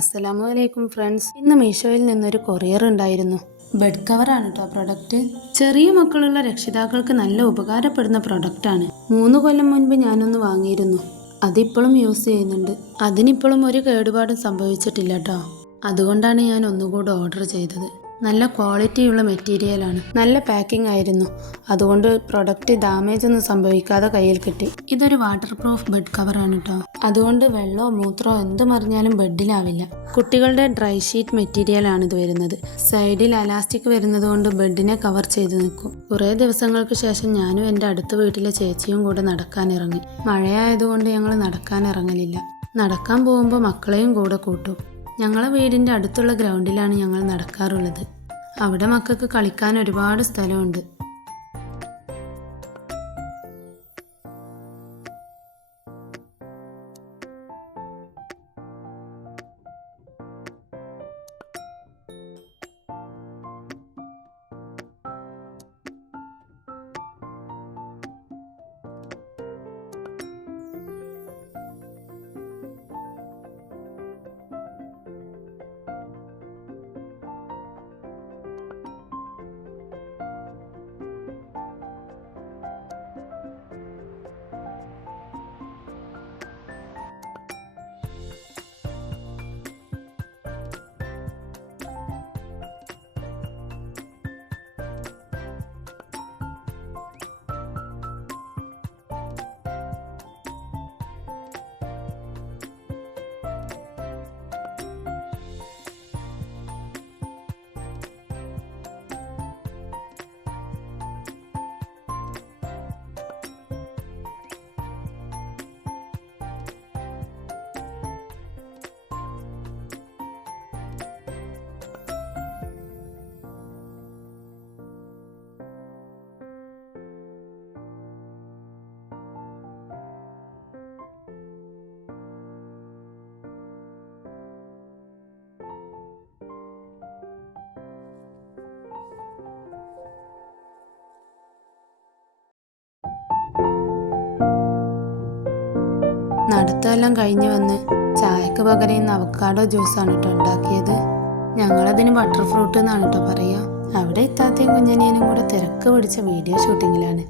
അസ്സലാമലൈക്കും ഫ്രണ്ട്സ്. ഇന്ന് മീഷോയിൽ നിന്നൊരു കൊറിയർ ഉണ്ടായിരുന്നു. ബെഡ് കവറാണ് കേട്ടോ പ്രൊഡക്റ്റ്. ചെറിയ മക്കളുള്ള രക്ഷിതാക്കൾക്ക് നല്ല ഉപകാരപ്പെടുന്ന പ്രൊഡക്റ്റാണ്. 3 കൊല്ലം മുൻപ് ഞാനൊന്ന് വാങ്ങിയിരുന്നു. അതിപ്പോഴും യൂസ് ചെയ്യുന്നുണ്ട്. അതിനിപ്പോഴും ഒരു കേടുപാടും സംഭവിച്ചിട്ടില്ല കേട്ടോ. അതുകൊണ്ടാണ് ഞാൻ ഒന്നുകൂടെ ഓർഡർ ചെയ്തത്. നല്ല ക്വാളിറ്റിയുള്ള മെറ്റീരിയലാണ്. നല്ല പാക്കിംഗ് ആയിരുന്നു. അതുകൊണ്ട് പ്രൊഡക്റ്റ് ഡാമേജ് ഒന്നും സംഭവിക്കാതെ കയ്യിൽ കിട്ടി. ഇതൊരു വാട്ടർ പ്രൂഫ് ബെഡ് കവറാണ് കേട്ടോ. അതുകൊണ്ട് വെള്ളമോ മൂത്രമോ എന്ത് മറിഞ്ഞാലും ബെഡിലാവില്ല. കുട്ടികളുടെ ഡ്രൈ ഷീറ്റ് മെറ്റീരിയലാണ് ഇത് വരുന്നത്. സൈഡിൽ അലാസ്റ്റിക് വരുന്നത് കൊണ്ട് ബെഡിനെ കവർ ചെയ്ത് നിൽക്കും. കുറേ ദിവസങ്ങൾക്ക് ശേഷം ഞാനും എൻ്റെ അടുത്ത വീട്ടിലെ ചേച്ചിയും കൂടെ നടക്കാനിറങ്ങി. മഴയായതുകൊണ്ട് ഞങ്ങൾ നടക്കാനിറങ്ങലില്ല. നടക്കാൻ പോകുമ്പോൾ മക്കളെയും കൂടെ കൂട്ടും. ഞങ്ങളെ വീടിൻ്റെ അടുത്തുള്ള ഗ്രൗണ്ടിലാണ് ഞങ്ങൾ നടക്കാറുള്ളത്. അവിടെ മക്കൾക്ക് കളിക്കാൻ ഒരുപാട് സ്ഥലമുണ്ട്. നടത്തമെല്ലാം കഴിഞ്ഞ് വന്ന് ചായക്ക് പകരം ഇന്ന് അവക്കാഡോ ജ്യൂസാണ് കേട്ടോ ഉണ്ടാക്കിയത്. ഞങ്ങളതിന് ബട്ടർ ഫ്രൂട്ട് എന്നാണ് കേട്ടോ പറയുക. അവിടെ ഇത്താത്തയും കുഞ്ഞനിയനും കൂടെ തിരക്ക് പിടിച്ച വീഡിയോ ഷൂട്ടിങ്ങിലാണ്.